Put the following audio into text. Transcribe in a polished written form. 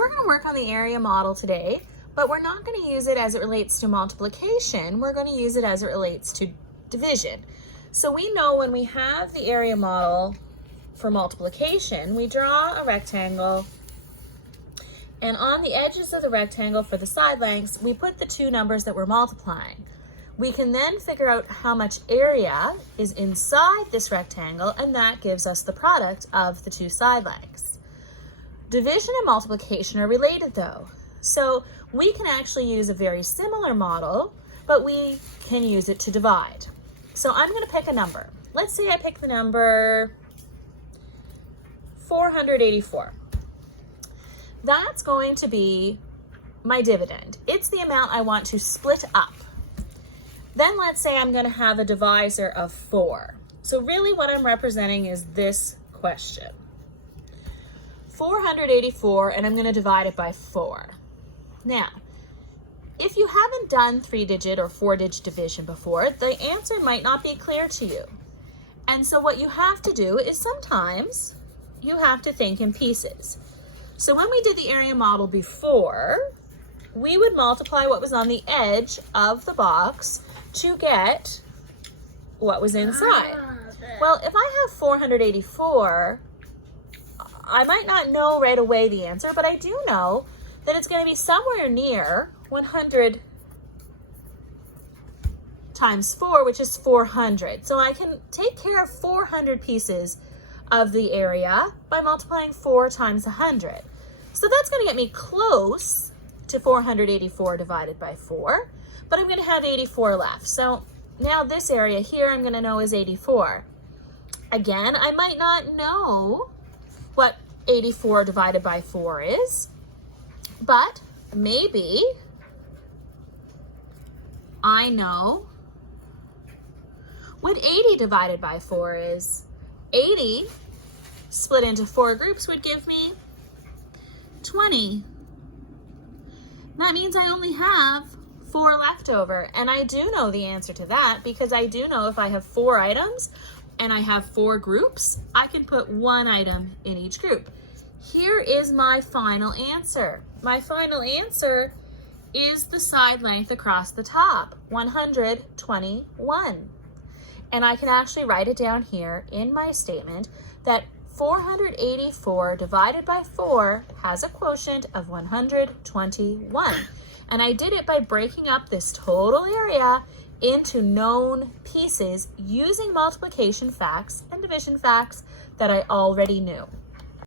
So we're going to work on the area model today, but we're not going to use it as it relates to multiplication. We're going to use it as it relates to division. So we know when we have the area model for multiplication, we draw a rectangle, and on the edges of the rectangle for the side lengths, we put the two numbers that we're multiplying. We can then figure out how much area is inside this rectangle, and that gives us the product of the two side lengths. Division and multiplication are related though. So we can actually use a very similar model, but we can use it to divide. So I'm going to pick a number. Let's say I pick the number 484. That's going to be my dividend. It's the amount I want to split up. Then let's say I'm going to have a divisor of 4. So really what I'm representing is this question. 484, and I'm going to divide it by 4. Now, if you haven't done 3-digit or 4-digit division before, the answer might not be clear to you. And so what you have to do is sometimes you have to think in pieces. So when we did the area model before, we would multiply what was on the edge of the box to get what was inside. Well, if I have 484, I might not know right away the answer, but I do know that it's going to be somewhere near 100 times 4, which is 400. So I can take care of 400 pieces of the area by multiplying 4 times 100. So that's going to get me close to 484 divided by 4, but I'm going to have 84 left. So now this area here I'm going to know is 84. Again, I might not know what 84 divided by 4 is, but maybe I know what 80 divided by 4 is. 80 split into 4 groups would give me 20. That means I only have 4 left over, and I do know the answer to that because I do know if I have 4 items and I have 4 groups, I can put 1 item in each group. Here is my final answer. My final answer is the side length across the top, 121. And I can actually write it down here in my statement that 484 divided by 4 has a quotient of 121. And I did it by breaking up this total area into known pieces using multiplication facts and division facts that I already knew.